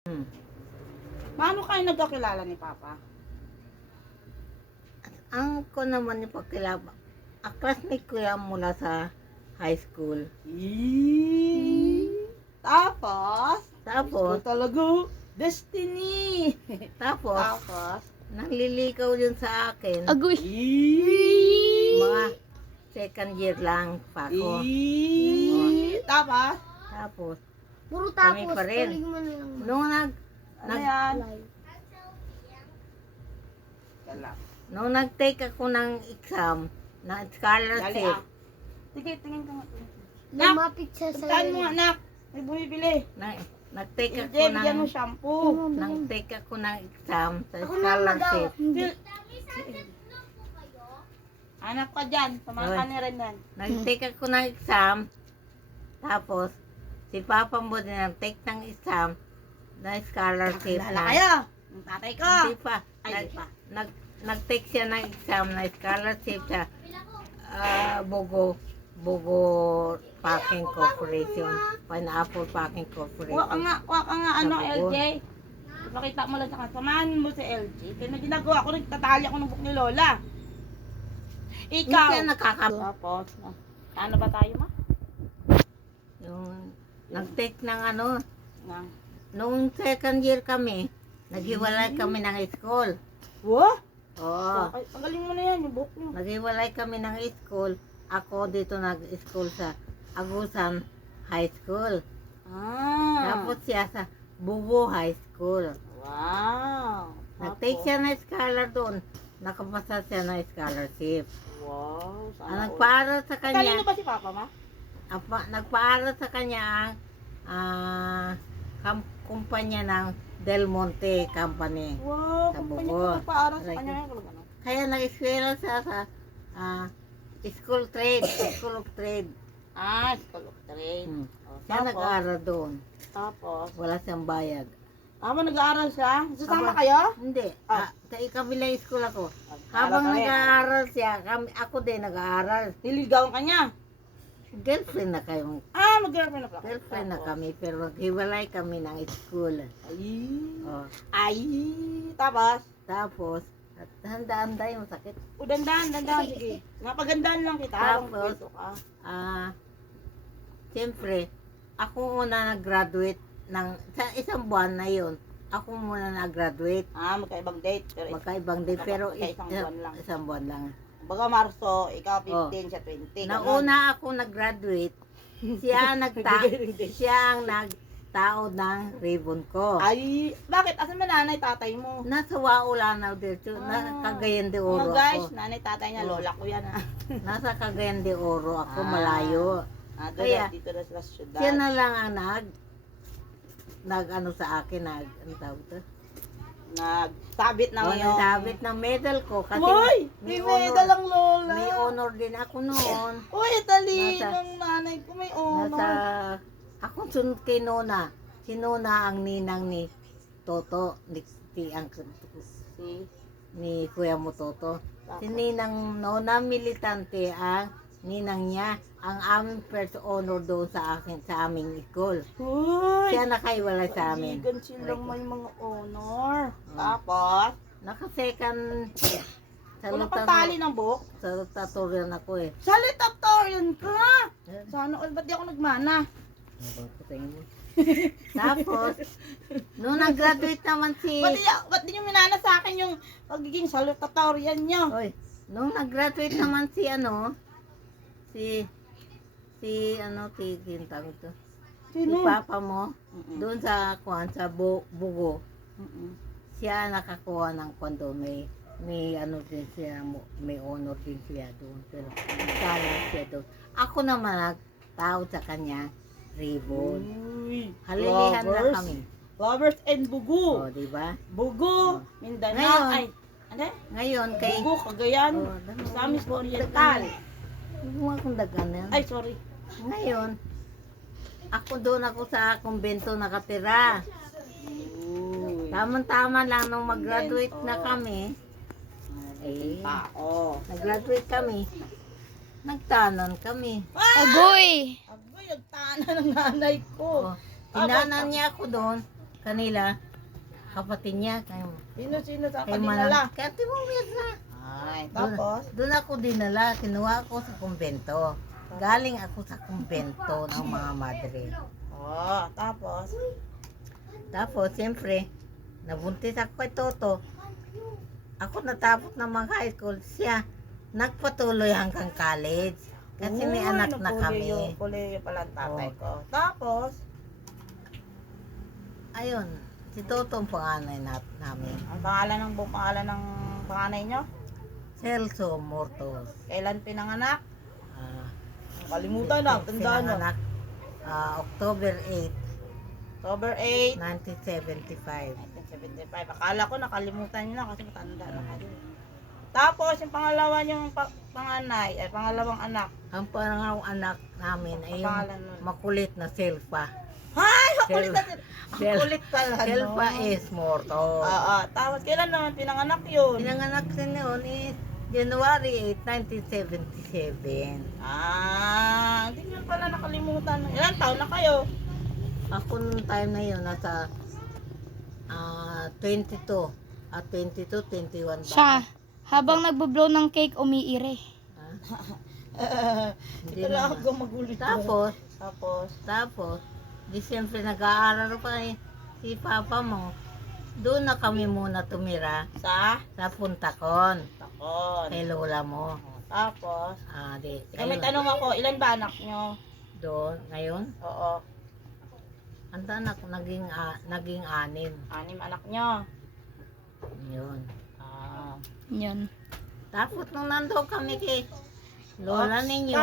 Hmm. Paano kayo nagkakilala ni Papa? Ang ko naman yung pagkilala, classmate ko yan mula sa high school. Tapos? Tapos, Ito talaga, destiny! tapos, Tapos? nangliligaw yun sa akin. Agoy. Mga second year lang pa ako. Tapos? Tapos, Puro Kami tapos. pa rin. Tuloy mo na lang. nung Ano yan? nung nag-take ako ng exam, na Dali scholarship, ah. Sige, tingin ka nga. Nak, Lumapit siya sa puntahan mo nga, Nak. May bumibili. nag-take Hindi, ako bigyan mo ng, shampoo. nag-take ako ng exam sa Ako na scholarship. Anak ka dyan, samahan ka Oy. ni Renan. Nag-take ako ng exam, tapos, si Papa mo din nag-take ng exam, na scholarship Kilala na. kayo. Ang tatay ko. Hindi pa. Ay, hindi pa. Nag-take siya ng exam na scholarship sa Bugo Packing Corporation. Pineapple Packing Corporation. Waka nga, ano, Sa buko. LJ. Pakita mo lang sa kanya. Samahan mo si LJ. Kaya na ginagawa ko, nagtatali ako ng book ni Lola. Hindi Ikaw. siya Tapos, ano ba tayo, ma? yung nag-take ng Na. nung second year kami, naghiwalay kami ng school. What? Oo. Ang galing mo na yan, yung book niyo. Naghiwalay kami ng school. Ako dito nag-school sa Agusan High School. Tapos siya sa Bugo High School. Wow. Nag-take siya ng scholar doon. Nakapasa siya ng scholarship. Wow. Ang nagpaaral sa Kanino kanya, ba si Papa, ma? nagpaaral sa kanya ang kumpanya ng Del Monte Company. Wow. Sa Kumpanya buko. ko nagpaaral sa Aray kanya ko. ngayon. Ano? Kaya nag-eskwela siya sa School of Trade. School of Trade. Hmm. Oh, Siya nag-aaral doon. Tapos, Wala siyang bayad. nag-aaral siya? Sasama Aba. kayo? Hindi. Sa kabilang school ako. Nag-aaral Habang ka rin. nag-aaral siya, ako din nag-aaral. Niligawan ka niya? Girlfriend na kayo. Mag-girlfriend na pala. Girlfriend na kami, pero naghiwalay kami ng school. Ay. Oh. Ay. Tapos, Tapos, at handa-handa yung sakit. dandan. Sige. Napagandaan lang kita. Habang Tapos, pwesto ka. Siyempre, ako muna nag-graduate sa isang buwan na yun. Ako muna nag-graduate. Magkaibang date. Pero Magkaibang day, pero Isang buwan lang. isang buwan lang. Baga Marso, ikaw 15, siya 20. Nauna ako nag-graduate, siya ang nagtao ng ribbon ko. Ay, bakit? Asan ba nanay, tatay mo? Nasa Waulanaw dito, nasa Cagayan de Oro Mga guys, ako. nanay, tatay niya, lola ko yan ha. Nasa Cagayan de Oro ako, malayo. Kaya, Kaya, dito na sa syudad. Siya na lang ang nag-ano sa akin, ano tawag to? Nagsabit ng iyong... Nagsabit ng medal ko. Kasi Uy! May medal ang lola! may honor din ako noon. Uy, tali Nasa- ng nanay ko, may Nasa, honor. ako sunod kay Nona. Si Nona ang ninang ni Toto, ni Kuya mo Toto. Si Ninang Nona Militante ang ninang niya, ang aming first honor doon sa aming school. Uy! Siya nakaiwalay sa amin. Kaibigan silang may mga honor. Tapos, Naka-second wala pang tali ng buhok. salutatorian ako eh. Salutatorian ka! Sana all, ba't di ako nagmana? Tapos, nung nag-graduate naman Ba't di nyo minana sa akin yung pagiging salutatorian nyo? Oy, nung nag-graduate naman si tawag to. Si Sino? Papa mo, doon sa Bugo, siya nakakuha ng kwando, may ano din siya, may honor din siya doon, pero kala siya doon. Ako naman nagtawag sa kanya, ribbon. Uy, Halilihan na lovers. kami. Lovers and Bugu. O, di ba? Bugu, Mindanao. Ngayon, Ay, ano? Ngayon, kay... Bugu, Cagayan, Oh, Misamis Oriental. Huwag mo akong daganan. Ay, sorry. Ngayon, doon ako sa kumbento nakatira. Uy. Tamang-tama lang nung mag-graduate na kami. Nag-graduate kami. Nagtanan kami. Agoy. Agoy, nagtana ng nanay ko. Oh, tinanan niya ako doon. kanila, kapatid niya, Sino sa kay kanila? Kaya Timumir na. Ay, tapos? Doon ako dinala, kinuha ko sa kumbento. Galing ako sa kumbento ng mga madre. Oh, tapos? Tapos, siyempre, nabuntis ako kay Toto. Ako natapos na mag high school. Siya, nagpatuloy hanggang college. Kasi may anak na kami. Puliyo pala ang tatay ko. Tapos? Ayun, si Toto ang panganay namin. Ang pangalan ng buong pangalan ng panganay nyo? Celso Mortos. Kailan pinanganak? Ah, Kalimutan na, tandaan na. pinanganak, October 8, October 8, 1975. 1975. Akala ko nakalimutan nyo na kasi matanda na kayo. Tapos, yung pangalawa yung panganay, ay pangalawang anak. Ang pangalawang anak namin ay Ang yung pangalan nun? makulit na Selfa. Ay, makulit na Sel- Ang kulit pala, no? Selfa is Mortos. Oo, tapos kailan naman pinanganak yun? Pinanganak siya noon is January 8, 1977. Hindi nyo pala nakalimutan. Ilan taon na kayo? Ako nung time na yun, nasa 22. At 22, 21 ba? Siya, habang nagbo-blow ng cake, umiire. Ah, Hindi lang ako magulit. Tapos, di siyempre nag-aaral pa si Papa mo. Doon na kami muna tumira Sa? sa Puntakon. Takon. Kay lola mo. Tapos, may Ayun, tanong ako, ilan ba anak nyo? doon, ngayon, Oo, ang anak naging 6. 6 anak nyo. Yun. Ah. Yun. Tapos nung nandoon kami kay lola ninyo,